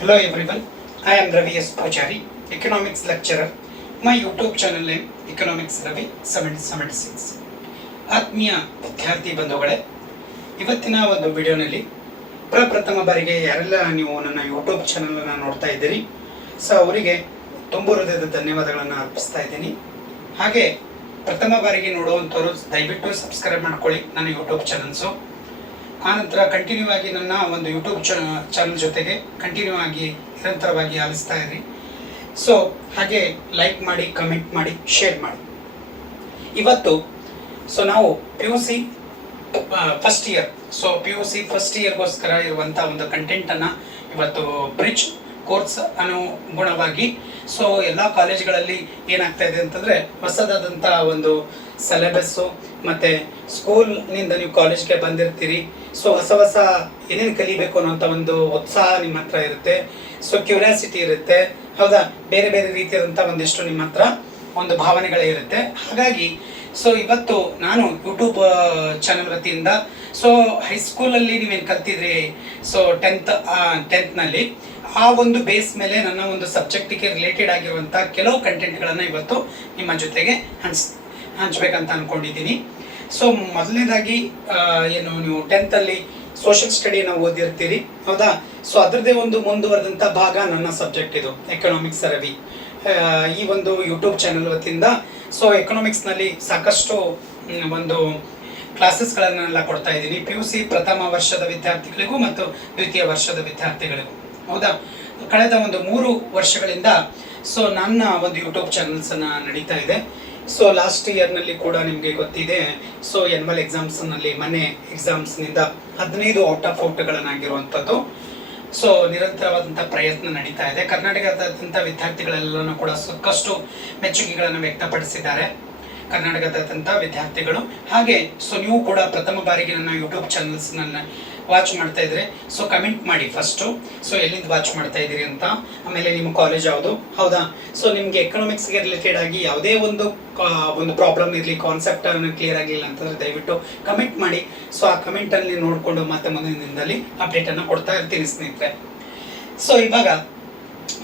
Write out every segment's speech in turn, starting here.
Hello everyone, I am Ravi S. Pujari, economics lecturer. My YouTube channel name Economics Ravi 776. ಆತ್ಮೀಯ ವಿದ್ಯಾರ್ಥಿ ಬಂಧುಗಳೇ, ಇವತ್ತಿನ ಒಂದು ವಿಡಿಯೋನಲ್ಲಿ ಪ್ರಪ್ರಥಮ ಬಾರಿಗೆ ಯಾರೆಲ್ಲ ನೀವು ನನ್ನ ಯೂಟ್ಯೂಬ್ ಚಾನಲನ್ನು ನೋಡ್ತಾ ಇದ್ದೀರಿ, ಸೊ ಅವರಿಗೆ ತುಂಬ ಹೃದಯದ ಧನ್ಯವಾದಗಳನ್ನು ಅರ್ಪಿಸ್ತಾ ಇದ್ದೀನಿ. ಹಾಗೆ ಪ್ರಥಮ ಬಾರಿಗೆ ನೋಡುವಂಥವ್ರು ದಯವಿಟ್ಟು ಸಬ್ಸ್ಕ್ರೈಬ್ ಮಾಡ್ಕೊಳ್ಳಿ ನನ್ನ ಯೂಟ್ಯೂಬ್ ಚಾನಲ್ಸು. ಆನಂತರ ಕಂಟಿನ್ಯೂ ಆಗಿ ನನ್ನ ಒಂದು ಯೂಟ್ಯೂಬ್ ಚಾನಲ್ ಜೊತೆಗೆ ಕಂಟಿನ್ಯೂ ಆಗಿ ನಿರಂತರವಾಗಿ ಆಲಿಸ್ತಾ ಇರಿ. ಸೊ ಹಾಗೆ ಲೈಕ್ ಮಾಡಿ, ಕಮೆಂಟ್ ಮಾಡಿ, ಶೇರ್ ಮಾಡಿ. ಇವತ್ತು ನಾವು P U C first year, P U C first ಇಯರ್ಗೋಸ್ಕರ ಇರುವಂಥ ಒಂದು ಕಂಟೆಂಟನ್ನು ಇವತ್ತು ಬ್ರಿಡ್ಜ್ ಕೋರ್ಸ್ ಅನುಗುಣವಾಗಿ ಎಲ್ಲ ಕಾಲೇಜ್ಗಳಲ್ಲಿ ಏನಾಗ್ತಾ ಇದೆ ಅಂತಂದರೆ ಹೊಸದಾದಂಥ ಒಂದು ಸಿಲೆಬಸ್ಸು ಮತ್ತು ಸ್ಕೂಲ್ನಿಂದ ನೀವು ಕಾಲೇಜ್ಗೆ ಬಂದಿರ್ತೀರಿ. ಹೊಸ ಏನೇನು ಕಲಿಬೇಕು ಅನ್ನೋಂಥ ಒಂದು ಉತ್ಸಾಹ ನಿಮ್ಮ ಹತ್ರ ಇರುತ್ತೆ, ಕ್ಯೂರಿಯಾಸಿಟಿ ಇರುತ್ತೆ, ಹೌದಾ, ಬೇರೆ ಬೇರೆ ರೀತಿಯಾದಂಥ ಒಂದಿಷ್ಟು ನಿಮ್ಮ ಹತ್ರ ಒಂದು ಭಾವನೆಗಳೇ ಇರುತ್ತೆ. ಹಾಗಾಗಿ ಇವತ್ತು ನಾನು ಯೂಟ್ಯೂಬ್ ಚಾನಲ್ ವತಿಯಿಂದ ಹೈಸ್ಕೂಲಲ್ಲಿ ನೀವೇನು ಕಲ್ತಿದ್ರಿ, ಟೆಂತ್ನಲ್ಲಿ ಆ ಒಂದು ಬೇಸ್ ಮೇಲೆ ನನ್ನ ಒಂದು ಸಬ್ಜೆಕ್ಟಿಗೆ ರಿಲೇಟೆಡ್ ಆಗಿರುವಂಥ ಕೆಲವು ಕಂಟೆಂಟ್ಗಳನ್ನು ಇವತ್ತು ನಿಮ್ಮ ಜೊತೆಗೆ ಹಂಚ್ಬೇಕಂತ ಅಂದ್ಕೊಂಡಿದ್ದೀನಿ. ಮೊದಲನೇದಾಗಿ ಏನು ನೀವು ಟೆಂತಲ್ಲಿ ಸೋಷಿಯಲ್ ಸ್ಟಡಿನ ಓದಿರ್ತೀರಿ, ಹೌದಾ. ಅದರದ್ದೇ ಒಂದು ಮುಂದುವರೆದಂಥ ಭಾಗ ನನ್ನ ಸಬ್ಜೆಕ್ಟ್ ಇದು ಎಕನಾಮಿಕ್ಸ್ ರವಿ. ಈ ಒಂದು ಯೂಟ್ಯೂಬ್ ಚಾನಲ್ ವತಿಯಿಂದ ಎಕನಾಮಿಕ್ಸ್ನಲ್ಲಿ ಸಾಕಷ್ಟು ಒಂದು ಕ್ಲಾಸಸ್ಗಳನ್ನೆಲ್ಲ ಕೊಡ್ತಾ ಇದ್ದೀನಿ, ಪಿ ಯು ಸಿ ಪ್ರಥಮ ವರ್ಷದ ವಿದ್ಯಾರ್ಥಿಗಳಿಗೂ ಮತ್ತು ದ್ವಿತೀಯ ವರ್ಷದ ವಿದ್ಯಾರ್ಥಿಗಳಿಗೂ, ಹೌದಾ. ಕಳೆದ ಒಂದು 3 ವರ್ಷಗಳಿಂದ ನನ್ನ ಒಂದು ಯೂಟ್ಯೂಬ್ ಚಾನಲ್ಸನ್ನು ನಡೀತಾ ಇದೆ. ಲಾಸ್ಟ್ ಇಯರ್ನಲ್ಲಿ ಕೂಡ ನಿಮಗೆ ಗೊತ್ತಿದೆ, ಎನ್ಯುವಲ್ ಎಕ್ಸಾಮ್ಸ್ನಲ್ಲಿ ಮೊನ್ನೆ ಎಕ್ಸಾಮ್ಸ್ನಿಂದ 15 ಔಟ್ ಆಫ್ ಔಟ್ಗಳನ್ನಾಗಿರುವಂಥದ್ದು. ನಿರಂತರವಾದಂಥ ಪ್ರಯತ್ನ ನಡೀತಾ ಇದೆ. ಕರ್ನಾಟಕದಾದ್ಯಂತ ವಿದ್ಯಾರ್ಥಿಗಳೆಲ್ಲನೂ ಕೂಡ ಸಾಕಷ್ಟು ಮೆಚ್ಚುಗೆಗಳನ್ನು ವ್ಯಕ್ತಪಡಿಸಿದ್ದಾರೆ, ಕರ್ನಾಟಕದಾದ್ಯಂತ ವಿದ್ಯಾರ್ಥಿಗಳು. ಹಾಗೆ ನೀವು ಕೂಡ ಪ್ರಥಮ ಬಾರಿಗೆ ನನ್ನ ಯೂಟ್ಯೂಬ್ ಚಾನಲ್ಸ್ನ ವಾಚ್ ಮಾಡ್ತಾ ಇದ್ರೆ ಕಮೆಂಟ್ ಮಾಡಿ ಫಸ್ಟು, ಎಲ್ಲಿಂದ ವಾಚ್ ಮಾಡ್ತಾ ಇದ್ದೀರಿ ಅಂತ, ಆಮೇಲೆ ನಿಮ್ಮ ಕಾಲೇಜ್ ಯಾವುದು, ಹೌದಾ. ನಿಮಗೆ ಎಕನಾಮಿಕ್ಸ್ಗೆ ರಿಲೇಟೆಡ್ ಆಗಿ ಯಾವುದೇ ಒಂದು ಪ್ರಾಬ್ಲಮ್ ಇರಲಿ, ಕಾನ್ಸೆಪ್ಟ್ ಕ್ಲಿಯರ್ ಆಗಲಿಲ್ಲ ಅಂತಂದರೆ ದಯವಿಟ್ಟು ಕಮೆಂಟ್ ಮಾಡಿ. ಆ ಕಮೆಂಟಲ್ಲಿ ನೋಡಿಕೊಂಡು ಮತ್ತೆ ಮುಂದಿನ ದಿನದಲ್ಲಿ ಅಪ್ಡೇಟನ್ನು ಕೊಡ್ತಾ ಇರ್ತೀನಿ ಸ್ನೇಹಿತರೆ. ಇವಾಗ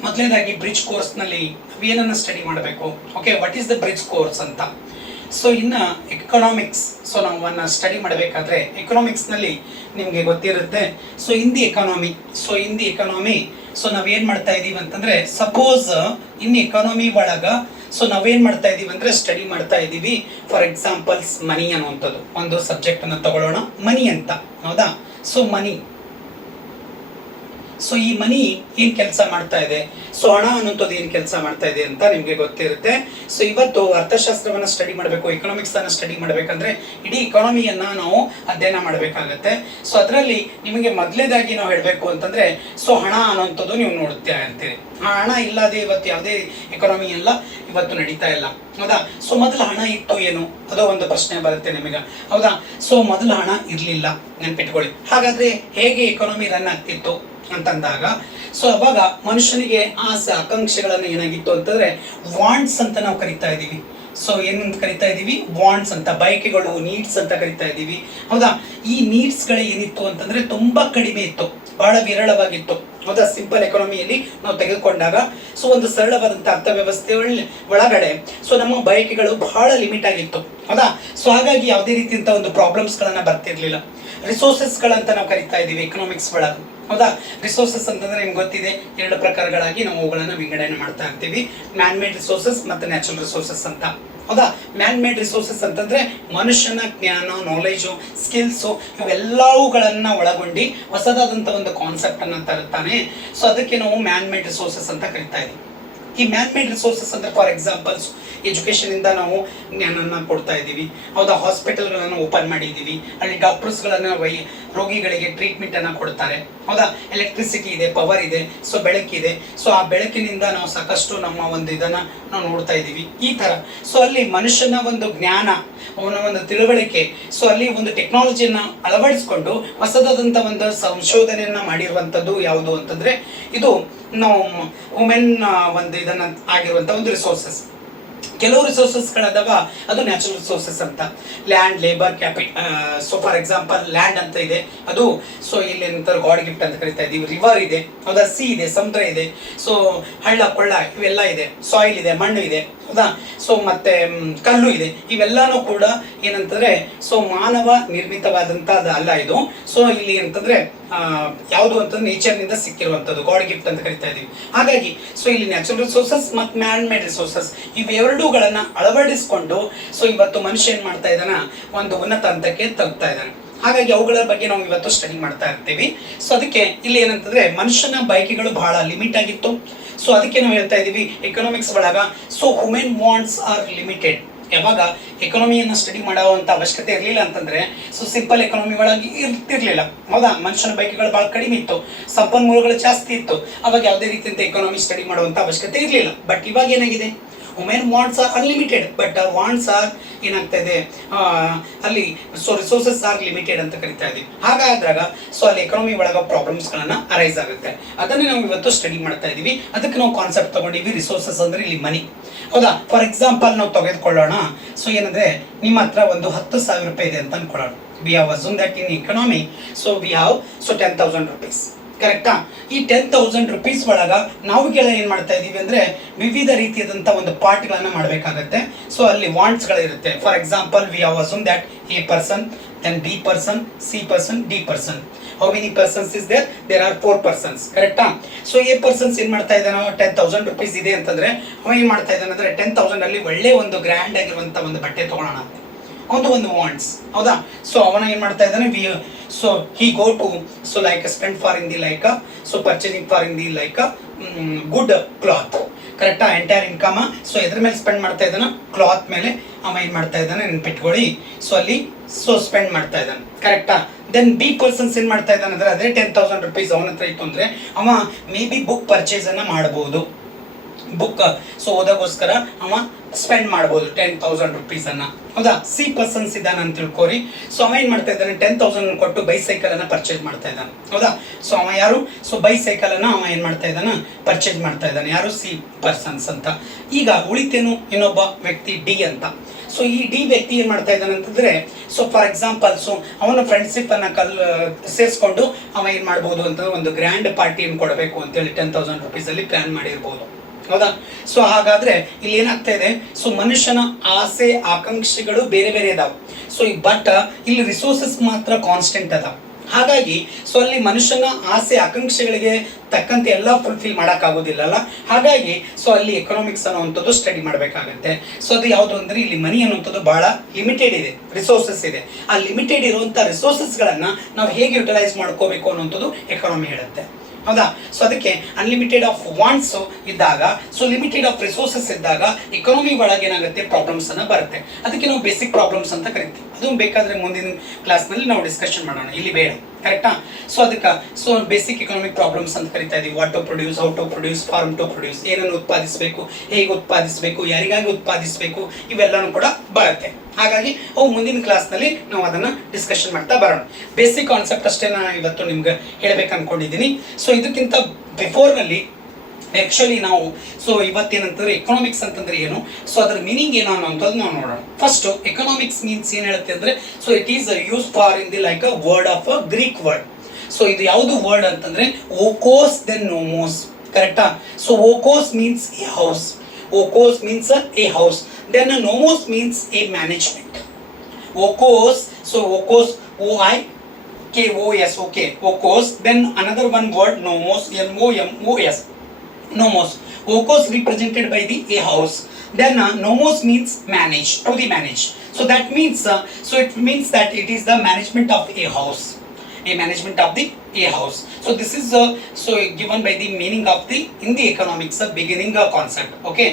ಮೊದಲನೇದಾಗಿ ಬ್ರಿಡ್ಜ್ ಕೋರ್ಸ್ನಲ್ಲಿ ಏನನ್ನು ಸ್ಟಡಿ ಮಾಡಬೇಕು, okay, what is the bridge course ಅಂತ. ಇನ್ನು ಎಕನಾಮಿಕ್ಸ್ ನಾವನ್ನ ಸ್ಟಡಿ ಮಾಡಬೇಕಾದ್ರೆ ಎಕನಾಮಿಕ್ಸ್ನಲ್ಲಿ ನಿಮಗೆ ಗೊತ್ತಿರುತ್ತೆ ಹಿಂದಿ ಎಕಾನಮಿ. ಹಿಂದಿ ಎಕಾನಮಿ ನಾವೇನು ಮಾಡ್ತಾ ಇದ್ದೀವಿ ಅಂತಂದರೆ, ಸಪೋಸ್ ಇನ್ ಎಕಾನಮಿ ಒಳಗೆ ನಾವೇನು ಮಾಡ್ತಾ ಇದ್ದೀವಿ ಅಂದರೆ ಸ್ಟಡಿ ಮಾಡ್ತಾ ಇದ್ದೀವಿ. ಫಾರ್ ಎಕ್ಸಾಂಪಲ್ಸ್ ಮನಿ ಅನ್ನುವಂಥದ್ದು ಒಂದು ಸಬ್ಜೆಕ್ಟನ್ನು ತಗೊಳ್ಳೋಣ, ಮನಿ ಅಂತ, ಹೌದಾ. ಮನಿ, ಈ ಮನಿ ಏನು ಕೆಲಸ ಮಾಡ್ತಾ ಇದೆ, ಹಣ ಅನ್ನುವಂಥದ್ದು ಏನು ಕೆಲಸ ಮಾಡ್ತಾ ಇದೆ ಅಂತ ನಿಮಗೆ ಗೊತ್ತಿರುತ್ತೆ. ಇವತ್ತು ಅರ್ಥಶಾಸ್ತ್ರವನ್ನು ಸ್ಟಡಿ ಮಾಡಬೇಕು, ಎಕನಾಮಿಕ್ಸನ್ನು ಸ್ಟಡಿ ಮಾಡಬೇಕಂದ್ರೆ ಇಡೀ ಎಕಾನಮಿಯನ್ನು ನಾವು ಅಧ್ಯಯನ ಮಾಡಬೇಕಾಗತ್ತೆ. ಅದರಲ್ಲಿ ನಿಮಗೆ ಮೊದಲೇದಾಗಿ ನಾವು ಹೇಳಬೇಕು ಅಂತಂದರೆ ಹಣ ಅನ್ನುವಂಥದ್ದು ನೀವು ನೋಡ್ತಾ ಇರ್ತೀರಿ. ಹಣ ಇಲ್ಲದೆ ಇವತ್ತು ಯಾವುದೇ ಎಕಾನಮಿ ಎಲ್ಲ ಇವತ್ತು ನಡೀತಾ ಇಲ್ಲ, ಹೌದಾ. ಮೊದಲು ಹಣ ಇತ್ತು ಏನು, ಅದೋ ಒಂದು ಪ್ರಶ್ನೆ ಬರುತ್ತೆ ನಿಮಗೆ, ಹೌದಾ. ಮೊದಲು ಹಣ ಇರಲಿಲ್ಲ, ನೆನ್ಪಿಟ್ಕೊಳ್ಳಿ. ಹಾಗಾದರೆ ಹೇಗೆ ಎಕಾನಮಿ ರನ್ ಆಗ್ತಿತ್ತು ಅಂತಂದಾಗ ಅವಾಗ ಮನುಷ್ಯನಿಗೆ ಆಸೆ ಆಕಾಂಕ್ಷೆಗಳನ್ನು ಏನಾಗಿತ್ತು ಅಂತಂದ್ರೆ ವಾಂಟ್ಸ್ ಅಂತ ನಾವು ಕರಿತಾ ಇದ್ದೀವಿ. ಏನಂತ ಕರಿತಾ ಇದ್ದೀವಿ, ವಾಂಟ್ಸ್ ಅಂತ, ಬಯಕೆಗಳು, ನೀಡ್ಸ್ ಅಂತ ಕರಿತಾ ಇದ್ದೀವಿ, ಹೌದಾ. ಈ ನೀಡ್ಸ್ಗಳೇ ಏನಿತ್ತು ಅಂತಂದ್ರೆ ತುಂಬಾ ಕಡಿಮೆ ಇತ್ತು, ಬಹಳ ವಿರಳವಾಗಿತ್ತು, ಹೌದಾ. ಸಿಂಪಲ್ ಎಕಾನಮಿಯಲ್ಲಿ ನಾವು ತೆಗೆದುಕೊಂಡಾಗ ಒಂದು ಸರಳವಾದಂಥ ಅರ್ಥವ್ಯವಸ್ಥೆ ಒಳಗಡೆ ನಮ್ಮ ಬಯಕೆಗಳು ಬಹಳ ಲಿಮಿಟ್ ಆಗಿತ್ತು, ಹೌದಾ. ಹಾಗಾಗಿ ಯಾವುದೇ ರೀತಿಯಂಥ ಒಂದು ಪ್ರಾಬ್ಲಮ್ಸ್ಗಳನ್ನ ಬರ್ತಿರ್ಲಿಲ್ಲ. ರಿಸೋರ್ಸಸ್ಗಳಂತ ನಾವು ಕರಿತಾ ಇದ್ದೀವಿ ಎಕನಾಮಿಕ್ಸ್ ಒಳಗೆ, ಹೌದಾ. ರಿಸೋರ್ಸಸ್ ಅಂತಂದ್ರೆ ನಿಮ್ಗೆ ಗೊತ್ತಿದೆ, 2 ಪ್ರಕಾರಗಳಾಗಿ ನಾವು ಅವುಗಳನ್ನು ವಿಂಗಡಣೆ ಮಾಡ್ತಾ ಇರ್ತೀವಿ, ಮ್ಯಾನ್ ಮೇಡ್ ರಿಸೋರ್ಸಸ್ ಮತ್ತು ನ್ಯಾಚುರಲ್ ರಿಸೋರ್ಸಸ್ ಅಂತ, ಹೌದಾ. ಮ್ಯಾನ್ ಮೇಡ್ ರಿಸೋರ್ಸಸ್ ಅಂತಂದ್ರೆ ಮನುಷ್ಯನ ಜ್ಞಾನ, ನಾಲೆಜು, ಸ್ಕಿಲ್ಸು ಇವೆಲ್ಲವುಗಳನ್ನ ಒಳಗೊಂಡು ಹೊಸದಾದಂಥ ಒಂದು ಕಾನ್ಸೆಪ್ಟ್ ಅನ್ನು ತರುತ್ತಾನೆ. ಅದಕ್ಕೆ ನಾವು ಮ್ಯಾನ್ ಮೇಡ್ ರಿಸೋರ್ಸಸ್ ಅಂತ ಕರಿತಾ ಇದ್ದೀವಿ. ಈ ಮ್ಯಾನ್ ಮೇಡ್ ರಿಸೋರ್ಸಸ್ ಅಂದ್ರೆ ಫಾರ್ ಎಕ್ಸಾಂಪಲ್ಸ್ ಎಜುಕೇಷನ್ ಇಂದ ನಾವು ಜ್ಞಾನನ ಕೊಡ್ತಾ ಇದ್ದೀವಿ, ಹೌದಾ. ಹಾಸ್ಪಿಟಲ್ಗಳನ್ನು ಓಪನ್ ಮಾಡಿದ್ದೀವಿ, ಅಲ್ಲಿ ಡಾಕ್ಟರ್ಸ್ಗಳನ್ನು ರೋಗಿಗಳಿಗೆ ಟ್ರೀಟ್ಮೆಂಟ್ ಅನ್ನ ಕೊಡ್ತಾರೆ, ಹೌದಾ. ಎಲೆಕ್ಟ್ರಿಸಿಟಿ ಇದೆ, ಪವರ್ ಇದೆ, ಬೆಳಕಿದೆ. ಆ ಬೆಳಕಿನಿಂದ ನಾವು ಸಾಕಷ್ಟು ನಮ್ಮ ಒಂದು ಇದನ್ನ ನಾವು ನೋಡ್ತಾ ಇದ್ದೀವಿ. ಈ ತರ ಅಲ್ಲಿ ಮನುಷ್ಯನ ಒಂದು ಜ್ಞಾನ, ಅವನ ಒಂದು ತಿಳುವಳಿಕೆ, ಅಲ್ಲಿ ಒಂದು ಟೆಕ್ನಾಲಜಿಯನ್ನ ಅಳವಡಿಸಿಕೊಂಡು ಹೊಸದಾದಂಥ ಒಂದು ಸಂಶೋಧನೆಯನ್ನ ಮಾಡಿರುವಂಥದ್ದು ಯಾವುದು ಅಂತಂದ್ರೆ ಇದು ನಾವು ವುಮೆನ್ ಒಂದು ಇದನ್ನ ಆಗಿರುವಂಥ ಒಂದು ರಿಸೋರ್ಸಸ್. ಕೆಲವು ರಿಸೋರ್ಸಸ್ಗಳದಾವ ಅದು ನ್ಯಾಚುರಲ್ ರಿಸೋರ್ಸಸ್ ಅಂತ, land, labour, so for example land ಅಂತ ಇದೆ, ಅದು ಸೊ ಇಲ್ಲಿ ಏನಂತಾರೆ ಗಾಡ್ ಗಿಫ್ಟ್ ಅಂತ ಕರಿತಾ ಇದೀವಿ. ರಿವರ್ ಇದೆ, ಹೌದಾ, ಸಿ ಇದೆ, ಸಮುದ್ರ ಇದೆ, ಸೊ ಹಳ್ಳ ಕೊಳ್ಳ ಇವೆಲ್ಲ ಇದೆ, ಸಾಯಿಲ್ ಇದೆ, ಮಣ್ಣು ಇದೆ, ಹೌದಾ, ಸೊ ಮತ್ತೆ ಕಲ್ಲು ಇದೆ. ಇವೆಲ್ಲಾನು ಕೂಡ ಏನಂತಂದ್ರೆ ಸೊ ಮಾನವ ನಿರ್ಮಿತವಾದಂತದ್ದು ಅಲ್ಲ ಇದು. ಸೊ ಇಲ್ಲಿ ಅಂತಂದ್ರೆ ಯಾವುದು ಅಂತಂದ್ರೆ ನೇಚರ್ನಿಂದ ಸಿಕ್ಕಿರುವಂಥದ್ದು, ಗಾಡ್ ಗಿಫ್ಟ್ ಅಂತ ಕರಿತಾ ಇದೀವಿ. ಹಾಗಾಗಿ ಸೊ ಇಲ್ಲಿ ನ್ಯಾಚುರಲ್ ರಿಸೋರ್ಸಸ್ ಮತ್ತು ಮ್ಯಾನ್ ಮೇಡ್ ರಿಸೋರ್ಸಸ್ ಇವೆರಡೂಗಳನ್ನ ಅಳವಡಿಸಿಕೊಂಡು ಸೊ ಇವತ್ತು ಮನುಷ್ಯ ಏನ್ ಮಾಡ್ತಾ ಇದ್ದಾನ, ಒಂದು ಉನ್ನತ ಹಂತಕ್ಕೆ ತಲುಪ್ತಾ ಇದ್ದಾನೆ. ಹಾಗಾಗಿ ಅವುಗಳ ಬಗ್ಗೆ ನಾವು ಇವತ್ತು ಸ್ಟಡಿ ಮಾಡ್ತಾ ಇರ್ತೀವಿ. ಸೊ ಅದಕ್ಕೆ ಇಲ್ಲಿ ಏನಂತಂದ್ರೆ ಮನುಷ್ಯನ ಬಯಕೆಗಳು ಬಹಳ ಲಿಮಿಟ್ ಆಗಿತ್ತು. ಸೊ ಅದಕ್ಕೆ ನಾವು ಹೇಳ್ತಾ ಇದೀವಿ ಎಕನಾಮಿಕ್ಸ್ ಒಳಗ so human wants are limited. ಯಾವಾಗ ಎಕನಾಮಿಯನ್ನ ಸ್ಟಡಿ ಮಾಡುವಂತ ಅವಶ್ಯಕತೆ ಇರಲಿಲ್ಲ ಅಂತಂದ್ರೆ ಸೊ ಸಿಂಪಲ್ ಎಕನಾಮಿ ಒಳಗೆ ಇರ್ತಿರ್ಲಿಲ್ಲ, ಹೌದಾ. ಮನುಷ್ಯನ ಬಯಕೆಗಳು ಬಹಳ ಕಡಿಮೆ ಇತ್ತು, ಸಂಪನ್ಮೂಲಗಳು ಜಾಸ್ತಿ ಇತ್ತು, ಅವಾಗ ಯಾವುದೇ ರೀತಿಯಿಂದ ಎಕನಾಮಿ ಸ್ಟಡಿ ಮಾಡುವಂತ ಅವಶ್ಯಕತೆ ಇರಲಿಲ್ಲ. ಬಟ್ ಇವಾಗ ಏನಾಗಿದೆ, human wants are unlimited, but wants are ಏನಾಗ್ತಾ ಇದೆ ಅಲ್ಲಿ ಸೊ ರಿಸೋರ್ಸಸ್ ಆರ್ ಲಿಮಿಟೆಡ್ ಅಂತ ಕರಿತಾ ಇದೀವಿ. ಹಾಗಾದಾಗ ಸೊ ಅಲ್ಲಿ ಎಕನಾಮಿ ಒಳಗ ಪ್ರಾಬ್ಲಮ್ಸ್ ಗಳನ್ನ ಅರೈಸ್ ಆಗುತ್ತೆ. ಅದನ್ನೇ ನಾವು ಇವತ್ತು ಸ್ಟಡಿ ಮಾಡ್ತಾ ಇದೀವಿ. ಅದಕ್ಕೆ ನಾವು ಕಾನ್ಸೆಪ್ಟ್ ತಗೊಂಡಿವಿ, ರಿಸೋರ್ಸಸ್ ಅಂದ್ರೆ ಇಲ್ಲಿ ಮನಿ, ಹೌದಾ. ಫಾರ್ ಎಕ್ಸಾಂಪಲ್ ನಾವು ತೆಗೆದುಕೊಳ್ಳೋಣ. ಸೊ ಏನಂದ್ರೆ ನಿಮ್ಮ ಹತ್ರ ಒಂದು 10,000 ರೂಪಾಯಿ ಇದೆ ಅಂತ ಅನ್ಕೊಳ್ಳೋಣ. We have assume that in economy so we have so 10,000 rupees, ಕರೆಕ್ಟಾ. ಈ 10,000 rupees ಒಳಗ ನಾವುಗಳ ಏನ್ ಮಾಡ್ತಾ ಇದೀವಿ ಅಂದ್ರೆ ವಿವಿಧ ರೀತಿಯಾದಂತ ಒಂದು ಪಾರ್ಟ್ಗಳನ್ನ ಮಾಡಬೇಕಾಗತ್ತೆ. ಸೊ ಅಲ್ಲಿ ವಾಂಟ್ಸ್ ಗಳಿರುತ್ತೆ. For example we have assume that A person, then B person, C person, D person. How many persons is there? There are 4 persons, ಕರೆಕ್ಟಾ. ಸೊ ಎ ಪರ್ಸನ್ಸ್ ಏನ್ ಮಾಡ್ತಾ ಇದ್ದಾನೆ, 10,000 rupees ಇದೆ ಅಂತಂದ್ರೆ ಅವ ಏನ್ ಮಾಡ್ತಾ ಇದ್ದಾನೆ ಅಂದ್ರೆ 10,000 ಅಲ್ಲಿ ಒಳ್ಳೆ ಒಂದು ಗ್ರ್ಯಾಂಡ್ ಆಗಿರುವಂತ ಒಂದು ಬಟ್ಟೆ ತಗೊಳ್ಳೋಣ ಅಂತ ಒಂದು ವಾಂಟ್ಸ್, ಹೌದಾ. ಸೊ ಅವನ ಏನ್ ಮಾಡ್ತಾ ಇದ್ದಾನೆ, so he go to so like spend for in the like so purchasing for in the like good cloth, ಕರೆಕ್ಟಾ. ಎಂಟೈರ್ ಇನ್ಕಮ್ ಸೊ ಎದ್ರ ಮೇಲೆ ಸ್ಪೆಂಡ್ ಮಾಡ್ತಾ ಇದ್ದಾನ, ಕ್ಲಾತ್ ಮೇಲೆ ಅವ ಏನ್ ಮಾಡ್ತಾ ಇದ್ದಾನೆ ನೆನ್ಪಿಟ್ಕೊಳ್ಳಿ. ಸೊ ಅಲ್ಲಿ ಸೊ ಸ್ಪೆಂಡ್ ಮಾಡ್ತಾ ಇದ್ದಾನೆ, ಕರೆಕ್ಟಾ. ದೆನ್ ಬಿ ಪರ್ಸನ್ಸ್ ಏನ್ ಮಾಡ್ತಾ ಇದ್ದಾನೆ ಅಂದ್ರೆ ಅದೇ 10,000 rupees ಅವನ ಹತ್ರ ಇತ್ತು ಅಂದ್ರೆ ಅವ ಮೇ ಬಿ ಬುಕ್ ಪರ್ಚೇಸ್ ಅನ್ನ ಮಾಡಬಹುದು, ಬುಕ್ ಸೊ ಓದೋಗೋಸ್ಕರ ಅವ ಸ್ಪೆಂಡ್ ಮಾಡಬಹುದು 10,000 rupees ಅನ್ನ, ಹೌದಾ. ಸಿ ಪರ್ಸನ್ಸ್ ಇದ್ದಾನೆ ಅಂತ ತಿಳ್ಕೊರಿ. ಸೊ ಅವ ಏನ್ ಮಾಡ್ತಾ ಇದ್ದಾನೆ 10,000 ಕೊಟ್ಟು ಬೈಸೈಕಲ್ ಅನ್ನ ಪರ್ಚೇಸ್ ಮಾಡ್ತಾ ಇದ್ದಾನೆ, ಹೌದಾ. ಸೊ ಅವ ಯಾರು, ಸೊ ಬೈಸೈಕಲ್ ಅನ್ನ ಅವ ಏನ್ ಮಾಡ್ತಾ ಇದ್ದಾನ ಪರ್ಚೇಸ್ ಮಾಡ್ತಾ ಇದ್ದಾನೆ, ಯಾರು, ಸಿ ಪರ್ಸನ್ಸ್ ಅಂತ. ಈಗ ಉಳಿತೇನು ಇನ್ನೊಬ್ಬ ವ್ಯಕ್ತಿ ಡಿ ಅಂತ. ಸೊ ಈ ಡಿ ವ್ಯಕ್ತಿ ಏನ್ ಮಾಡ್ತಾ ಇದ್ದಾನೆ ಅಂತಂದ್ರೆ ಸೊ ಫಾರ್ ಎಕ್ಸಾಂಪಲ್ ಸೊ ಅವನ ಫ್ರೆಂಡ್ಶಿಪ್ ಅನ್ನ ಸೇರಿಸ್ಕೊಂಡು ಅವ ಏನ್ ಮಾಡಬಹುದು ಅಂತ ಒಂದು ಗ್ರ್ಯಾಂಡ್ ಪಾರ್ಟಿಯನ್ನು ಕೊಡಬೇಕು ಅಂತೇಳಿ 10,000 rupees ಅಲ್ಲಿ ಪ್ಲಾನ್ ಮಾಡಿರ್ಬೋದು, ಹೌದಾ. ಸೊ ಹಾಗಾದ್ರೆ ಇಲ್ಲಿ ಏನಾಗ್ತಾ ಇದೆ, ಸೊ ಮನುಷ್ಯನ ಆಸೆ ಆಕಾಂಕ್ಷೆಗಳು ಬೇರೆ ಬೇರೆ ಇದಾವೆ. ಸೊ ಬಟ್ ಇಲ್ಲಿ ರಿಸೋರ್ಸಸ್ ಮಾತ್ರ ಕಾನ್ಸ್ಟೆಂಟ್ ಅದಾವ. ಹಾಗಾಗಿ ಸೊ ಅಲ್ಲಿ ಮನುಷ್ಯನ ಆಸೆ ಆಕಾಂಕ್ಷೆಗಳಿಗೆ ತಕ್ಕಂತೆ ಎಲ್ಲ ಫುಲ್ಫಿಲ್ ಮಾಡೋಕ್ಕಾಗೋದಿಲ್ಲಲ್ಲ. ಹಾಗಾಗಿ ಸೊ ಅಲ್ಲಿ ಎಕನಾಮಿಕ್ಸ್ ಅನ್ನುವಂಥದ್ದು ಸ್ಟಡಿ ಮಾಡಬೇಕಾಗತ್ತೆ. ಸೊ ಅದು ಯಾವುದು ಅಂದ್ರೆ ಇಲ್ಲಿ ಮನಿ ಅನ್ನುವಂಥದ್ದು ಬಹಳ ಲಿಮಿಟೆಡ್ ಇದೆ, ರಿಸೋರ್ಸಸ್ ಇದೆ. ಆ ಲಿಮಿಟೆಡ್ ಇರುವಂಥ ರಿಸೋರ್ಸಸ್ಗಳನ್ನ ನಾವು ಹೇಗೆ ಯುಟಿಲೈಸ್ ಮಾಡ್ಕೋಬೇಕು ಅನ್ನುವಂಥದ್ದು ಎಕನಾಮಿ ಹೇಳುತ್ತೆ, ಹೌದಾ. ಸೊ ಅದಕ್ಕೆ ಅನ್ಲಿಮಿಟೆಡ್ ಆಫ್ ವಾಂಟ್ಸ್ ಇದ್ದಾಗ, ಸೊ ಲಿಮಿಟೆಡ್ ಆಫ್ ರಿಸೋರ್ಸಸ್ ಇದ್ದಾಗ ಎಕನಾಮಿ ಒಳಗೆ ಏನಾಗುತ್ತೆ ಪ್ರಾಬ್ಲಮ್ಸ್ ಅನ್ನ ಬರುತ್ತೆ. ಅದಕ್ಕೆ ನಾವು ಬೇಸಿಕ್ ಪ್ರಾಬ್ಲಮ್ಸ್ ಅಂತ ಕರಿತೀವಿ. ಅದು ಬೇಕಾದ್ರೆ ಮುಂದಿನ ಕ್ಲಾಸ್ನಲ್ಲಿ ನಾವು ಡಿಸ್ಕಷನ್ ಮಾಡೋಣ, ಇಲ್ಲಿ ಬೇಡ, ಕರೆಕ್ಟಾ. ಸೊ ಅದಕ್ಕೆ ಸೊ ಬೇಸಿಕ್ ಎಕನಾಮಿಕ್ ಪ್ರಾಬ್ಲಮ್ಸ್ ಅಂತ ಕರಿತಾ ಇದೀವಿ. What to produce, how to produce, for whom to produce, ಏನನ್ನು ಉತ್ಪಾದಿಸಬೇಕು, ಹೇಗೆ ಉತ್ಪಾದಿಸಬೇಕು, ಯಾರಿಗಾಗಿ ಉತ್ಪಾದಿಸಬೇಕು, ಇವೆಲ್ಲನೂ ಕೂಡ ಬರುತ್ತೆ. ಹಾಗಾಗಿ ಅವು ಮುಂದಿನ ಕ್ಲಾಸ್ನಲ್ಲಿ ನಾವು ಅದನ್ನ ಡಿಸ್ಕಷನ್ ಮಾಡ್ತಾ ಬರೋಣ. ಬೇಸಿಕ್ ಕಾನ್ಸೆಪ್ಟ್ ಅಷ್ಟೇ ನಾನು ಇವತ್ತು ನಿಮ್ಗೆ ಹೇಳ್ಬೇಕು ಅನ್ಕೊಂಡಿದ್ದೀನಿ. ಸೊ ಇದಕ್ಕಿಂತ ಬಿಫೋರ್ನಲ್ಲಿ ಆಕ್ಚುಲಿ ನಾವು ಸೊ ಇವತ್ತೇನಂತಂದ್ರೆ ಎಕನಾಮಿಕ್ಸ್ ಅಂತಂದ್ರೆ ಏನು, ಸೊ ಅದ್ರ ಮೀನಿಂಗ್ ಏನು ಅನ್ನೋಂಥದ್ದು ನಾವು ನೋಡೋಣ. ಫಸ್ಟ್ ಎಕನಾಮಿಕ್ಸ್ ಮೀನ್ಸ್ ಏನ್ ಹೇಳುತ್ತೆ ಅಂದ್ರೆ so it is use for in the like a word of a Greek word. So ಇದು ಯಾವುದು ವರ್ಡ್ ಅಂತಂದ್ರೆ ಓಕೋಸ್ ದೆನ್ ನೋಮೋಸ್, ಕರೆಕ್ಟಾ. So oikos means a house, oikos means a house, then nomos means a management. Okos, so okos, O-I-K-O-S, okay, okos. Then another one word nomos, N-O-M-O-S, nomos. Okos represented by the a house. Then nomos means manage, to the manage. So that means, so it means that it is the management of a house, a management of the a house. So this is so given by the meaning of the in the economics beginning concept, okay.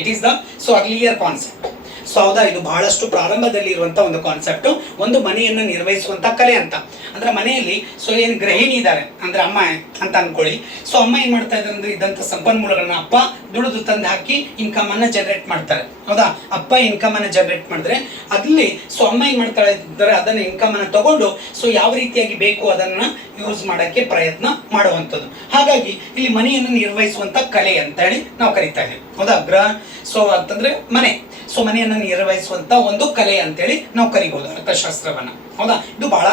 It is the so earlier concept. So ಹೌದಾ, ಇದು ಬಹಳಷ್ಟು ಪ್ರಾರಂಭದಲ್ಲಿ ಇರುವಂತ ಒಂದು concept, ಒಂದು ಮನೆಯನ್ನು ನಿರ್ವಹಿಸುವಂತ ಕಲೆ ಅಂತ. ಅಂದ್ರೆ ಮನೆಯಲ್ಲಿ ಸೊ ಏನ್ ಗೃಹಿಣಿ ಇದ್ದಾರೆ ಅಂದ್ರೆ ಅಮ್ಮ ಅಂತ ಅನ್ಕೊಳ್ಳಿ. ಸೊ ಅಮ್ಮ ಏನ್ ಮಾಡ್ತಾ ಇದ್ದಾರೆ ಅಂದ್ರೆ ಇದ್ದಂತ ಸಂಪನ್ಮೂಲಗಳನ್ನ ಅಪ್ಪ ದುಡಿದು ತಂದು ಹಾಕಿ ಇನ್ಕಮ್ ಅನ್ನ ಜನರೇಟ್ ಮಾಡ್ತಾರೆ. ಹೌದಾ, ಅಪ್ಪ ಇನ್ಕಮ್ ಅನ್ನ ಜನರೇಟ್ ಮಾಡಿದ್ರೆ ಅಲ್ಲಿ ಸೊ ಅಮ್ಮ ಏನ್ ಮಾಡ್ತಾ ಇದ್ದಾರೆ, ಅದನ್ನ ಇನ್ಕಮ್ ಅನ್ನ ತಗೊಂಡು ಸೊ ಯಾವ ರೀತಿಯಾಗಿ ಬೇಕು ಅದನ್ನ ಯೂಸ್ ಮಾಡಕ್ಕೆ ಪ್ರಯತ್ನ ಮಾಡುವಂಥದ್ದು. ಹಾಗಾಗಿ ಇಲ್ಲಿ ಮನೆಯನ್ನು ನಿರ್ವಹಿಸುವಂತ ಕಲೆ ಅಂತ ಹೇಳಿ ನಾವು ಕರಿತಾ ಇದ್ದೀವಿ. ಹೌದಾ, ಗೃಹ ಸೊ ಅಂತಂದ್ರೆ ಮನೆ, ಸೊ ಮನೆಯನ್ನು ನಿರ್ವಹಿಸುವಂತ ಒಂದು ಕಲೆ ಅಂತೇಳಿ ನಾವು ಕರಿಬಹುದು ಅರ್ಥಶಾಸ್ತ್ರವನ್ನ. ಹೌದಾ, ಇದು ಬಹಳ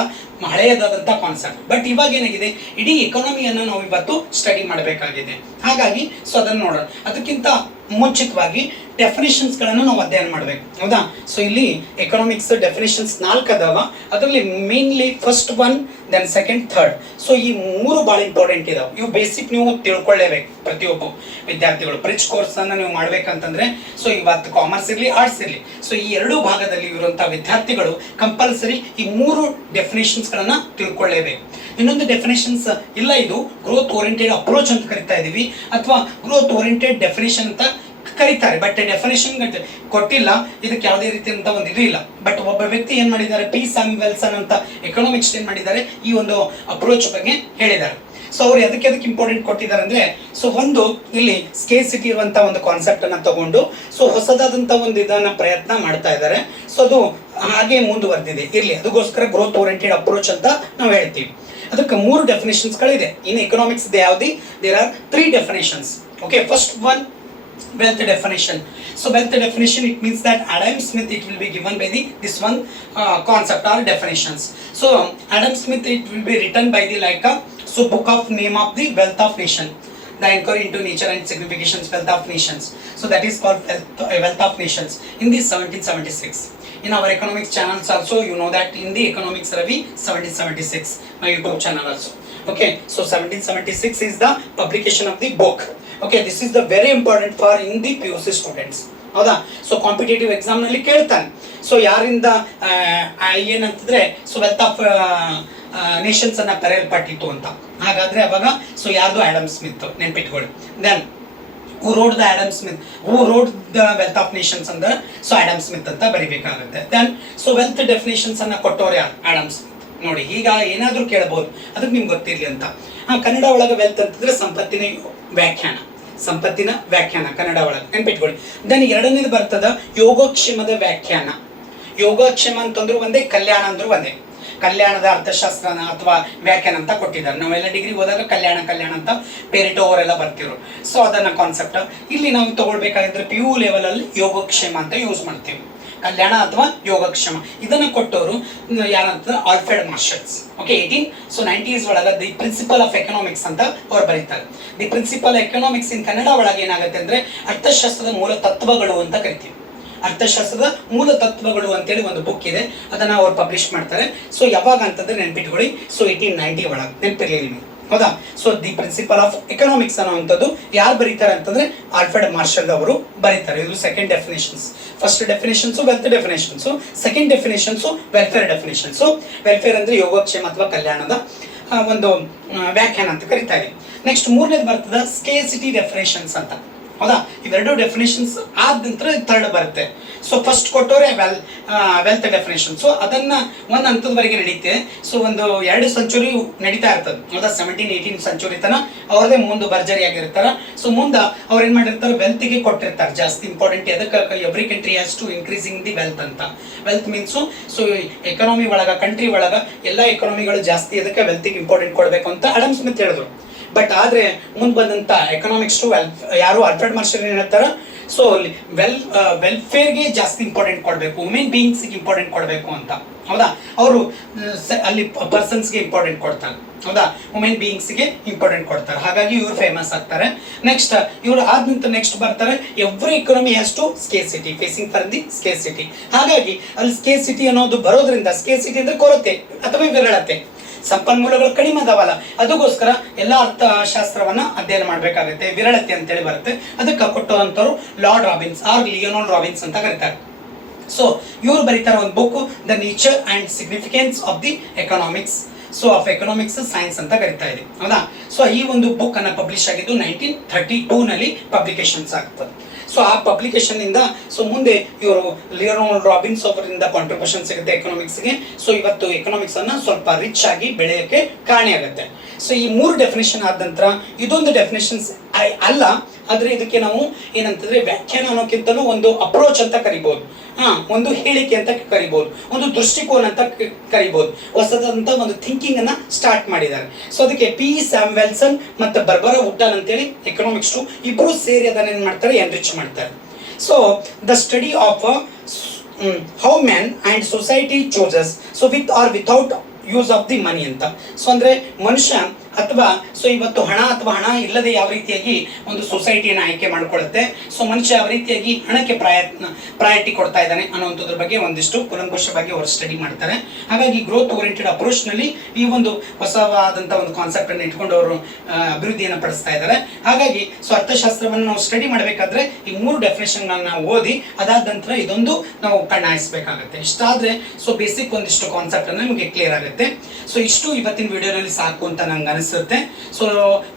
ಹಳೆಯದಾದಂತ ಕಾನ್ಸೆಪ್ಟ್. ಬಟ್ ಇವಾಗ ಏನಾಗಿದೆ, ಇಡೀ ಎಕಾನಮಿಯನ್ನ ನಾವು ಇವತ್ತು ಸ್ಟಡಿ ಮಾಡಬೇಕಾಗಿದೆ. ಹಾಗಾಗಿ ಸೊ ಅದನ್ನು ನೋಡೋಣ. ಅದಕ್ಕಿಂತ ಮುಂಚಿತವಾಗಿ ಡೆಫಿನೇಷನ್ಸ್ ಗಳನ್ನು ನಾವು ಅಧ್ಯಯನ ಮಾಡಬೇಕು. ಹೌದಾ, ಸೊ ಇಲ್ಲಿ ಎಕನಾಮಿಕ್ಸ್ ಡೆಫಿನೇಷನ್ಸ್ 4 ಅದಾವ. ಅದರಲ್ಲಿ mainly first one, then second, third. So ಈ 3 ಬಹಳ ಇಂಪಾರ್ಟೆಂಟ್ ಇದಾವೆ. ಇವು ಬೇಸಿಕ್ ನೀವು ತಿಳ್ಕೊಳ್ಳೇಬೇಕು ಪ್ರತಿಯೊಬ್ಬ ವಿದ್ಯಾರ್ಥಿಗಳು. ಬ್ರಿಡ್ಜ್ ಕೋರ್ಸ್ ಅನ್ನ ನೀವು ಮಾಡ್ಬೇಕಂತಂದ್ರೆ ಸೊ ಇವತ್ತು ಕಾಮರ್ಸ್ ಇರಲಿ ಆರ್ಟ್ಸ್ ಇರಲಿ, ಸೊ ಈ 2 ಭಾಗದಲ್ಲಿ ಇರುವಂತಹ ವಿದ್ಯಾರ್ಥಿಗಳು ಕಂಪಲ್ಸರಿ ಈ 3 ಡೆಫಿನೇಷನ್ಸ್ ಗಳನ್ನ ತಿಳ್ಕೊಳ್ಳೇಬೇಕು. ಇನ್ನೊಂದು ಡೆಫಿನೇಷನ್ಸ್ ಇಲ್ಲ, ಇದು ಗ್ರೋತ್ ಓರಿಯೆಂಟೆಡ್ ಅಪ್ರೋಚ್ ಅಂತ ಕರಿತಾ ಇದೀವಿ, ಅಥವಾ ಗ್ರೋತ್ ಓರಿಯೆಂಟೆಡ್ ಡೆಫಿನೇಷನ್ ಅಂತ ಕರೀತಾರೆ. ಬಟ್ ಡೆಫಿನೇಷನ್ ಕೊಟ್ಟಿಲ್ಲ, ಇದಕ್ಕೆ ಯಾವುದೇ ರೀತಿಯಂತ ಒಂದು ಇದು ಇಲ್ಲ. ಬಟ್ ಒಬ್ಬ ವ್ಯಕ್ತಿ ಏನ್ ಮಾಡಿದ್ದಾರೆ, ಪಿ ಸ್ಯಾಮ್ಯುವೆಲ್ಸನ್ ಅಂತ ಎಕನಾಮಿಕ್ಸ್ ಏನ್ ಮಾಡಿದ್ದಾರೆ, ಈ ಒಂದು ಅಪ್ರೋಚ್ ಬಗ್ಗೆ ಹೇಳಿದ್ದಾರೆ. ಸೊ ಅವ್ರು ಅದಕ್ಕೆ ಇಂಪಾರ್ಟೆಂಟ್ ಕೊಟ್ಟಿದ್ದಾರೆ ಅಂದ್ರೆ, ಸೊ ಒಂದು ಇಲ್ಲಿ ಸ್ಕೇರ್ಸಿಟಿ ಇರುವಂತ ಒಂದು ಕಾನ್ಸೆಪ್ಟ್ ಅನ್ನ ತಗೊಂಡು ಸೊ ಹೊಸದಾದಂತ ಒಂದು ಇದನ್ನ ಪ್ರಯತ್ನ ಮಾಡ್ತಾ ಇದ್ದಾರೆ. ಸೊ ಅದು ಹಾಗೆ ಮುಂದುವರೆದಿದೆ ಇರ್ಲಿ, ಅದಕ್ಕೋಸ್ಕರ ಗ್ರೋತ್ ಓರಿಯೆಂಟೆಡ್ ಅಪ್ರೋಚ್ ಅಂತ ನಾವು ಹೇಳ್ತೀವಿ. ಅದಕ್ಕೆ 3 ಡೆಫಿನೇಷನ್ಸ್ ಗಳಿದೆ ಇನ್ ಎಕನಾಮಿಕ್ಸ್. ಯಾವ್ದು, there are 3 definitions. Okay, first one wealth definition. So wealth definition, it means that Adam Smith, it will be given by this one concept or definitions. So Adam Smith, it will be written by the so book of name of the wealth of nation, the inquiry into nature and significations, wealth of nations. So that is called wealth of nations in the 1776. In our economics channels also, you know that in the economics Ravi 1776, my YouTube channel also. Okay, so 1776 is the publication of the book. Okay, this is the very important for in the PUC students. ಹೌದಾ, so competitive exam ನಲ್ಲಿ ಕೇಳ್ತಾನೆ. So ಯಾರಿಂದ ಏನಂತಂದ್ರೆ so wealth of Nations ಅನ್ನ ಬರೆಯಲ್ಪಟ್ಟಿತ್ತು ಅಂತ. ಹಾಗಾದ್ರೆ ಅವಾಗ so ಯಾರ್ದು, ಆಡಮ್ ಸ್ಮಿತ್ ನೆನ್ಪಿಟ್ಕೊಳ್ಳಿ. Then who wrote the Adam Smith, who wrote the Wealth of Nations ಅಂದ್ರೆ ಸೊ ಆಡಮ್ ಸ್ಮಿತ್ ಅಂತ ಬರಿಬೇಕಾಗುತ್ತೆ. ದೆನ್ ಸೊ ವೆಲ್ತ್ ಡೆಫಿನೇಷನ್ಸ್ ಅನ್ನ ಕೊಟ್ಟವ್ರು ಯಾರು, ಆಡಮ್ ಸ್ಮಿತ್. ನೋಡಿ, ಈಗ ಏನಾದ್ರೂ ಕೇಳಬಹುದು, ಅದಕ್ಕೆ ನಿಮ್ಗೆ ಗೊತ್ತಿರ್ಲಿ ಅಂತ. ಕನ್ನಡ ಒಳಗೆ ವೆಲ್ತ್ ಅಂತಂದ್ರೆ ಸಂಪತ್ತಿನ ವ್ಯಾಖ್ಯಾನ, ಸಂಪತ್ತಿನ ವ್ಯಾಖ್ಯಾನ ಕನ್ನಡ ಒಳಗೆ ನೆನ್ಪಿಟ್ಕೊಳ್ಳಿ. ದೆನ್ ಎರಡನೇದು ಬರ್ತದ ಯೋಗಕ್ಷೇಮದ ವ್ಯಾಖ್ಯಾನ. ಯೋಗಕ್ಷೇಮ ಅಂತಂದ್ರು ಒಂದೇ, ಕಲ್ಯಾಣ ಅಂದ್ರು ಒಂದೇ. ಕಲ್ಯಾಣದ ಅರ್ಥಶಾಸ್ತ್ರ ಅಥವಾ ವ್ಯಾಖ್ಯಾನ ಅಂತ ಕೊಟ್ಟಿದ್ದಾರೆ. ನಾವೆಲ್ಲ ಡಿಗ್ರಿ ಹೋದಾಗ ಕಲ್ಯಾಣ ಅಂತ ಪೇರಿಟೋ ಅವರೆಲ್ಲ ಬರ್ತಿದ್ರು. ಸೊ ಅದನ್ನ ಕಾನ್ಸೆಪ್ಟ್ ಇಲ್ಲಿ ನಾವು ತಗೊಳ್ಬೇಕಾಗಿದ್ರೆ PU ಲೆವೆಲ್ ಅಲ್ಲಿ ಯೋಗಕ್ಷೇಮ ಅಂತ ಯೂಸ್ ಮಾಡ್ತೀವಿ. ಕಲ್ಯಾಣ ಅಥವಾ ಯೋಗಕ್ಷೇಮ ಇದನ್ನ ಕೊಟ್ಟವರು ಯಾರಂತ, ಆಲ್ಫ್ರೆಡ್ ಮಾರ್ಷಲ್ಸ್. ಓಕೆ, 1890s ಒಳಗ ದಿ ಪ್ರಿನ್ಸಿಪಲ್ ಆಫ್ ಎಕನಾಮಿಕ್ಸ್ ಅಂತ ಅವ್ರು ಬರೀತಾರೆ. ದಿ ಪ್ರಿನ್ಸಿಪಲ್ ಎಕನಾಮಿಕ್ಸ್ ಇನ್ ಕನ್ನಡ ಒಳಗೆ ಏನಾಗುತ್ತೆ ಅಂದ್ರೆ ಅರ್ಥಶಾಸ್ತ್ರದ ಮೂಲ ತತ್ವಗಳು ಅಂತ ಕರಿತೀವಿ. ಅರ್ಥಶಾಸ್ತ್ರದ ಮೂಲ ತತ್ವಗಳು ಅಂತೇಳಿ ಒಂದು ಬುಕ್ ಇದೆ, ಅದನ್ನ ಅವ್ರು ಪಬ್ಲಿಷ್ ಮಾಡ್ತಾರೆ. ಸೊ ಯಾವಾಗ ಅಂತಂದ್ರೆ ನೆನ್ಪಿಟ್ಕೊಳ್ಳಿ, ಸೊ 1890 ಒಳಗೆ ನೆನಪಿರ್ಲಿ ನಿಮಗೆ. ಹೌದಾ, so the principle of economics ಅನ್ನುವಂಥದ್ದು ಯಾರು ಬರೀತಾರೆ ಅಂತಂದ್ರೆ ಆಲ್ಫ್ರೆಡ್ ಮಾರ್ಷಲ್ ಅವರು ಬರೀತಾರೆ. ಇದು second definitions. First definitions wealth definitions, second definitions welfare definitions. Welfare ಅಂದ್ರೆ ಯೋಗಕ್ಷೇಮ ಅಥವಾ ಕಲ್ಯಾಣದ ಒಂದು ವ್ಯಾಖ್ಯಾನ ಅಂತ ಕರೀತಾರೆ. ನೆಕ್ಸ್ಟ್ 3ನೇದು ಬರ್ತದ ಸ್ಕೇರ್ಸಿಟಿ ಡೆಫಿನೇಷನ್ಸ್ ಅಂತ. ಹೌದಾ, ಇವೆರಡು ಡೆಫಿನೇಷನ್ಸ್ ಆದ ನಂತರ ಥರ್ಡ್ ಬರುತ್ತೆ. ಸೊ ಫಸ್ಟ್ ಕೊಟ್ಟವ್ರೆ ವೆಲ್ತ್ ಡೆಫಿನೇಷನ್. ಸೊ ಅದನ್ನ ಒಂದು ಹಂತದವರೆಗೆ ನಡೀತೆ. ಸೊ ಒಂದು 2 ಸೆಂಚುರಿ ನಡೀತಾ ಇರ್ತದೆ. ಹೌದಾ, 17-18 ಸೆಂಚುರಿ ತನ ಅವ್ರದೇ ಮುಂದೆ ಭರ್ಜರಿ ಆಗಿರ್ತಾರ. ಸೊ ಮುಂದೆ ಅವ್ರು ಏನ್ ಮಾಡಿರ್ತಾರೆ, ವೆಲ್ತ್ಗೆ ಕೊಟ್ಟಿರ್ತಾರೆ ಜಾಸ್ತಿ ಇಂಪಾರ್ಟೆಂಟ್. ಅದಕ್ಕೆ every country has to increasing the wealth ಅಂತ. ವೆಲ್ತ್ ಮೀನ್ಸು ಸೊ ಎಕಾನಮಿ ಒಳಗ, ಕಂಟ್ರಿ ಒಳಗ ಎಲ್ಲ ಎಕಾನಮಿಗಳು ಜಾಸ್ತಿ ಅದಕ್ಕೆ ವೆಲ್ತ್ಗೆ ಇಂಪಾರ್ಟೆಂಟ್ ಕೊಡಬೇಕು ಅಂತ ಆಡಮ್ ಸ್ಮಿತ್ ಹೇಳಿದ್ರು. ಬಟ್ ಆದ್ರೆ ಮುಂದೆ ಬಂದಂತ ಎಕನಾಮಿಕ್ಸ್ ಟು ಯಾರು ಆಲ್ಫ್ರೆಡ್ ಮಾರ್ಷಲ್ ಏನ್ ಹೇಳ್ತಾರ, ಸೊ ವೆಲ್ಫೇರ್ಗೆ ಜಾಸ್ತಿ ಇಂಪಾರ್ಟೆಂಟ್ ಕೊಡಬೇಕು, ವುಮೆನ್ ಬೀಯಿಂಗ್ಸ್ಗೆ ಇಂಪಾರ್ಟೆಂಟ್ ಕೊಡಬೇಕು ಅಂತ. ಹೌದಾ, ಅವರು ಅಲ್ಲಿ ಪರ್ಸನ್ಸ್ಗೆ ಇಂಪಾರ್ಟೆಂಟ್ ಕೊಡ್ತಾರೆ. ಹೌದಾ, ವುಮೆನ್ ಬೀಯಿಂಗ್ಸ್ಗೆ ಇಂಪಾರ್ಟೆಂಟ್ ಕೊಡ್ತಾರೆ. ಹಾಗಾಗಿ ಇವ್ರು ಫೇಮಸ್ ಆಗ್ತಾರೆ. ನೆಕ್ಸ್ಟ್ ಇವ್ರು ಆದ ನಂತರ ನೆಕ್ಸ್ಟ್ ಬರ್ತಾರೆ, every economy has to scarcity, facing for the scarcity. ಹಾಗಾಗಿ ಅಲ್ಲಿ ಸ್ಕೇರ್ಸಿಟಿ ಅನ್ನೋದು ಬರೋದ್ರಿಂದ, ಸ್ಕೇರ್ಸಿಟಿ ಅಂದ್ರೆ ಕೊರತೆ ಅಥವಾ ವಿರಳತೆ, ಸಂಪನ್ಮೂಲಗಳು ಕಡಿಮೆ ಅದಾವಲ್ಲ, ಅದಕ್ಕೋಸ್ಕರ ಎಲ್ಲ ಅರ್ಥಶಾಸ್ತ್ರವನ್ನ ಅಧ್ಯಯನ ಮಾಡಬೇಕಾಗುತ್ತೆ. ವಿರಳತೆ ಅಂತೇಳಿ ಬರುತ್ತೆ. ಅದಕ್ಕೆ ಕೊಟ್ಟಂತವ್ರು Lord Robbins or Leonard Robbins ಅಂತ ಕರೀತಾರೆ. ಸೊ ಇವರು ಬರೀತಾರೆ ಒಂದು book, the nature and significance of the economics. So of economics science ಅಂತ ಕರಿತಾ ಇದೆ, ಹೌದಾ. ಸೊ ಈ ಒಂದು ಬುಕ್ ಅನ್ನ ಪಬ್ಲಿಷ್ ಆಗಿದ್ದು 1932 ನಲ್ಲಿ ಪಬ್ಲಿಕೇಶನ್ಸ್ ಆಗ್ತದೆ. ಸೊ ಆ ಪಬ್ಲಿಕೇಶನ್ ಇಂದ ಸೊ ಮುಂದೆ ಇವರು ಲಿಯೋನಾರ್ಡೋ ರಾಬಿನ್ಸ್ ಅವರಿಂದ ಕಾಂಟ್ರಿಬ್ಯೂಷನ್ ಸಿಗುತ್ತೆ ಎಕನಾಮಿಕ್ಸ್ಗೆ. ಸೊ ಇವತ್ತು ಎಕನಾಮಿಕ್ಸ್ ಅನ್ನ ಸ್ವಲ್ಪ ರಿಚ್ ಆಗಿ ಬೆಳೆಯೋಕ್ಕೆ ಕಾರಣ ಆಗುತ್ತೆ. ಸೊ ಈ 3 ಡೆಫಿನೇಷನ್ ಆದ ನಂತರ ಇದೊಂದು ಡೆಫಿನೇಷನ್ಸ್ ಅಲ್ಲ, ಆದ್ರೆ ಇದಕ್ಕೆ ನಾವು ಏನಂತಂದ್ರೆ ವ್ಯಾಖ್ಯಾನ ಅನ್ನೋಕ್ಕಿಂತಲೂ ಒಂದು ಅಪ್ರೋಚ್ ಅಂತ ಕರಿಬಹುದು, ಒಂದು ಹೇಳಿಕೆ ಅಂತ ಕರಿಬಹುದು, ಒಂದು ದೃಷ್ಟಿಕೋನ ಅಂತ ಕರಿಬಹುದು. ಹೊಸದಂತ ಒಂದು ಥಿಂಕಿಂಗ್ ಅನ್ನ ಸ್ಟಾರ್ಟ್ ಮಾಡಿದ್ದಾರೆ. ಸೊ ಅದಕ್ಕೆ ಪಿ ಸ್ಯಾಮ್ವೆಲ್ಸನ್ ಮತ್ತು ಬರ್ಬರಾ ವುಡ್ಡನ್ ಅಂತೇಳಿ ಎಕನಾಮಿಕ್ಸ್ ಇಬ್ರು ಸೇರಿ ಅದನ್ನ ಏನ್ ಮಾಡ್ತಾರೆ, ಎನ್ರಿಚ್ ಮಾಡ್ತಾರೆ. So the study of how man and society chooses so with or without use of the money ಅಂತ. ಸೊ ಅಂದ್ರೆ ಮನುಷ್ಯ ಅಥವಾ ಸೊ ಇವತ್ತು ಹಣ ಅಥವಾ ಹಣ ಇಲ್ಲದೆ ಯಾವ ರೀತಿಯಾಗಿ ಒಂದು ಸೊಸೈಟಿಯನ್ನು ಆಯ್ಕೆ ಮಾಡ್ಕೊಳ್ಳುತ್ತೆ, ಸೊ ಮನುಷ್ಯ ಯಾವ ರೀತಿಯಾಗಿ ಹಣಕ್ಕೆ ಪ್ರಯಾರಿಟಿ ಕೊಡ್ತಾ ಇದ್ದಾನೆ ಅನ್ನೋಂಥದ್ರ ಬಗ್ಗೆ ಒಂದಿಷ್ಟು ಕೂಲಂಕುಷವಾಗಿ ಅವರು ಸ್ಟಡಿ ಮಾಡ್ತಾರೆ. ಹಾಗಾಗಿ ಗ್ರೋತ್ ಓರಿಯೆಂಟೆಡ್ ಅಪ್ರೋಚ್ ನಲ್ಲಿ ಈ ಒಂದು ಹೊಸವಾದಂಥ ಒಂದು ಕಾನ್ಸೆಪ್ಟ್ ಅನ್ನು ಇಟ್ಕೊಂಡು ಅವರು ಅಭಿವೃದ್ಧಿಯನ್ನು ಪಡಿಸ್ತಾ ಇದ್ದಾರೆ. ಹಾಗಾಗಿ ಸೊ ಅರ್ಥಶಾಸ್ತ್ರವನ್ನು ನಾವು ಸ್ಟಡಿ ಮಾಡಬೇಕಾದ್ರೆ ಈ 3 ಡೆಫಿನೇಷನ್ ನಾವು ಓದಿ ಅದಾದ ನಂತರ ಇದೊಂದು ನಾವು ಕಣ್ಣಾಯಿಸಬೇಕಾಗುತ್ತೆ. ಇಷ್ಟಾದ್ರೆ ಸೊ ಬೇಸಿಕ್ ಒಂದಿಷ್ಟು ಕಾನ್ಸೆಪ್ಟ್ ಅನ್ನು ನಿಮಗೆ ಕ್ಲಿಯರ್ ಆಗುತ್ತೆ. ಸೊ ಇಷ್ಟು ಇವತ್ತಿನ ವಿಡಿಯೋನಲ್ಲಿ ಸಾಕು ಅಂತ ನಂಗೆ ಅನಿಸುತ್ತೆ. ಸೊ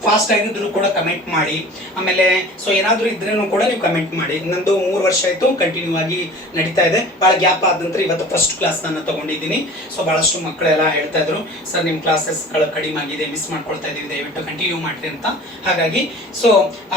ಫಾಸ್ಟ್ ಆಗಿದ್ರು ಕೂಡ ಕಮೆಂಟ್ ಮಾಡಿ, ಆಮೇಲೆ ಸೊ ಏನಾದರೂ ಇದ್ರೂ ಕೂಡ ನೀವು ಕಮೆಂಟ್ ಮಾಡಿ. ನಂದು 3 ವರ್ಷ ಆಯಿತು ಕಂಟಿನ್ಯೂ ಆಗಿ ನಡೀತಾ ಇದೆ. ಭಾಳ ಗ್ಯಾಪ್ ಆದ ನಂತರ ಇವತ್ತು ಫಸ್ಟ್ ಕ್ಲಾಸ್ ನಾನು ತಗೊಂಡಿದ್ದೀನಿ. ಸೊ ಭಾಳಷ್ಟು ಮಕ್ಕಳೆಲ್ಲ ಹೇಳ್ತಾ ಇದ್ರು, ಸರ್ ನಿಮ್ಮ ಕ್ಲಾಸಸ್ಗಳು ಕಡಿಮೆ ಆಗಿದೆ, ಮಿಸ್ ಮಾಡ್ಕೊಳ್ತಾ ಇದ್ದೀವಿ, ದಯವಿಟ್ಟು ಕಂಟಿನ್ಯೂ ಮಾಡಿರಿ ಅಂತ. ಹಾಗಾಗಿ ಸೊ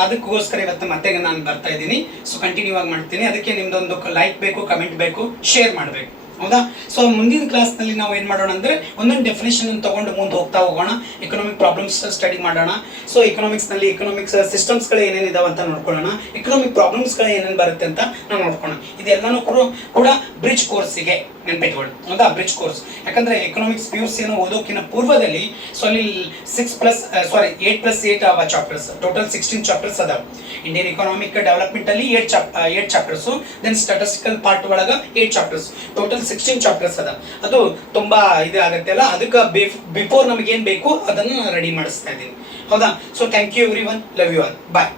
ಅದಕ್ಕೋಸ್ಕರ ಇವತ್ತು ಮತ್ತೆ ನಾನು ಬರ್ತಾ ಇದ್ದೀನಿ. ಸೊ ಕಂಟಿನ್ಯೂ ಆಗಿ ಮಾಡ್ತೀನಿ. ಅದಕ್ಕೆ ನಿಮ್ದೊಂದು ಲೈಕ್ ಬೇಕು, ಕಮೆಂಟ್ ಬೇಕು, ಶೇರ್ ಮಾಡಬೇಕು, ಹೌದಾ. ಸೊ ಮುಂದಿನ ಕ್ಲಾಸ್ನಲ್ಲಿ ನಾವು ಏನು ಮಾಡೋಣ ಅಂದರೆ ಒಂದೊಂದು ಡೆಫಿನೇಷನ್ ಅನ್ನು ತಗೊಂಡು ಮುಂದೆ ಹೋಗ್ತಾ ಹೋಗೋಣ. ಎಕನಾಮಿಕ್ ಪ್ರಾಬ್ಲಮ್ಸ್ ಸ್ಟಡಿ ಮಾಡೋಣ. ಸೊ ಎಕನಾಮಿಕ್ಸ್ನಲ್ಲಿ ಎಕನಾಮಿಕ್ಸ್ ಸಿಸ್ಟಮ್ಸ್ಗಳು ಏನೇನಿದಾವೆ ಅಂತ ನೋಡ್ಕೊಳ್ಳೋಣ. ಎಕನಾಮಿಕ್ ಪ್ರಾಬ್ಲಮ್ಸ್ಗಳು ಏನೇನು ಬರುತ್ತೆ ಅಂತ ನಾವು ನೋಡ್ಕೊಳ್ಳೋಣ. ಇದೆಲ್ಲನೂ ಕೂಡ ಬ್ರಿಡ್ಜ್ ಕೋರ್ಸಿಗೆ ನೆನಪಿಟ್ಕೊಳ್ಳಿ, ಹೌದಾ, ಬ್ರಿಡ್ಜ್ ಕೋರ್ಸ್. ಯಾಕಂದ್ರೆ ಎಕನಾಮಿಕ್ಸ್ PUC ಓದೋಕಿನ ಪೂರ್ವದಲ್ಲಿ ಸೊ ಅಲ್ಲಿ 8+8 ಅವ ಚಾಪ್ಟರ್ಸ್, ಟೋಟಲ್ 16 ಚಾಪ್ಟರ್ಸ್ ಅದಾವೆ. ಇಂಡಿಯನ್ ಎಕನಾಮಿಕ್ ಡೆವಲಪ್ಮೆಂಟ್ ಅಲ್ಲಿ 8 ಚಾಪ್ಟರ್ಸ್, ದೆನ್ ಸ್ಟಾಟಿಸ್ಟಿಕಲ್ ಪಾರ್ಟ್ ಒಳಗ 8 ಚಾಪ್ಟರ್ಸ್, ಟೋಟಲ್ 16 ಚಾಪ್ಟರ್ಸ್ ಅದ. ಅದು ತುಂಬಾ ಇದು ಆಗುತ್ತೆ ಅಲ್ಲ, ಅದಕ್ಕೆ ಬಿಫೋರ್ ನಮಗೆ ಏನ್ ಬೇಕು ಅದನ್ನು ರೆಡಿ ಮಾಡಿಸ್ತಾ ಇದ್ದೀನಿ, ಹೌದಾ. So thank you everyone, love you all, bye.